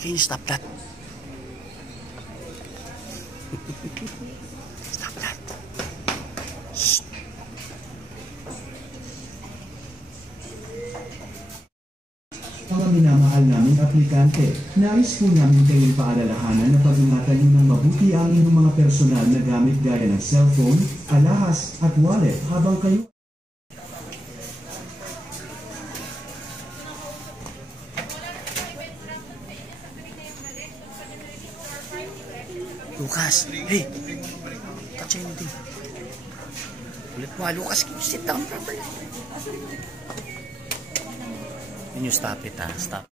Can you stop that? Stop that. Shh. Mga minamahal naming aplikante, nais po namin kayong paalalahanan na pag-ingatan nyo ng mabuti ang inyong mga personal na gamit gaya ng cellphone, alahas at wallet habang kayo. Lucas, hey! Touch anything. Ulit mo, Lucas, can you sit down properly? Can you stop it, ha? Stop.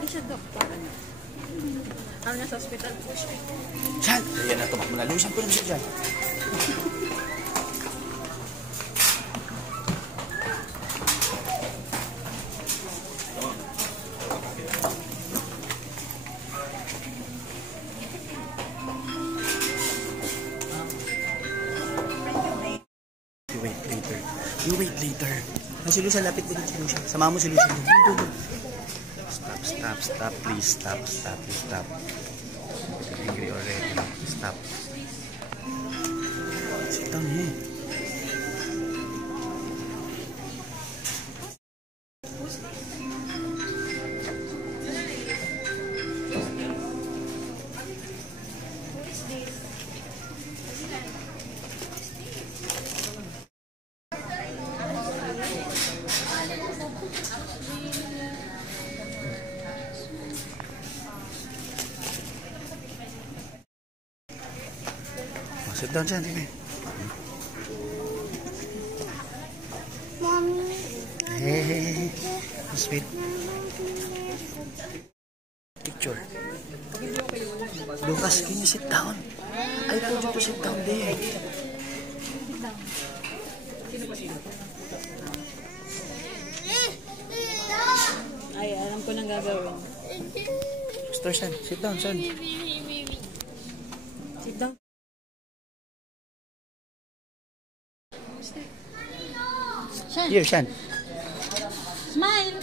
Hindi siya doktor. Ano nasa hospital po siya. Diyan! Ayan na, tumakbo na. Lusan po naman siya dyan. You wait later. Ay, si Lucia, lapit mo din si Lucia. Sama mo si Lucia. Stop. Please, stop. I'm angry already. Stop. Sit down here. Sit down dyan, Tingnan. Mommy. Hey, sweet. Picture. Lucas, can you sit down? I told you to sit down there. Ay, alam ko nang gagawin. Son, sit down, son. Sit down. Shan. Here, Shan. Smile.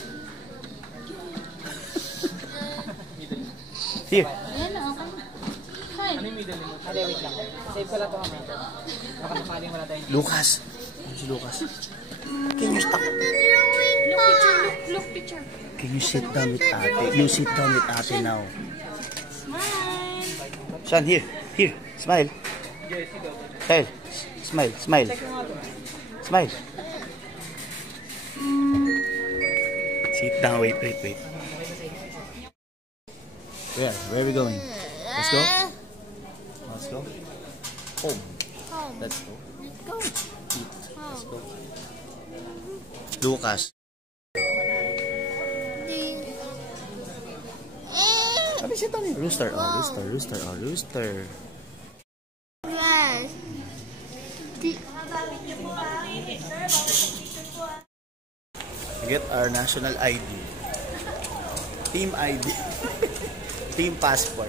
Here. Ayan na, okay. Smile. Ano yung middle mo? Wait lang. Save ko lang ito kami. Baka samaling wala tayo. Lucas. Si Lucas. Can you stop? Look picture. Can you sit down with Ate? You sit down with Ate now. Smile. Shan, here. Smile. Hey, smile. Smile. Sit down, wait. Where are we going? Let's go. Home. Let's go. Eat. Let's go. Lucas. Sit down here. Rooster. Yes. Get our national ID. Team ID. Team passport.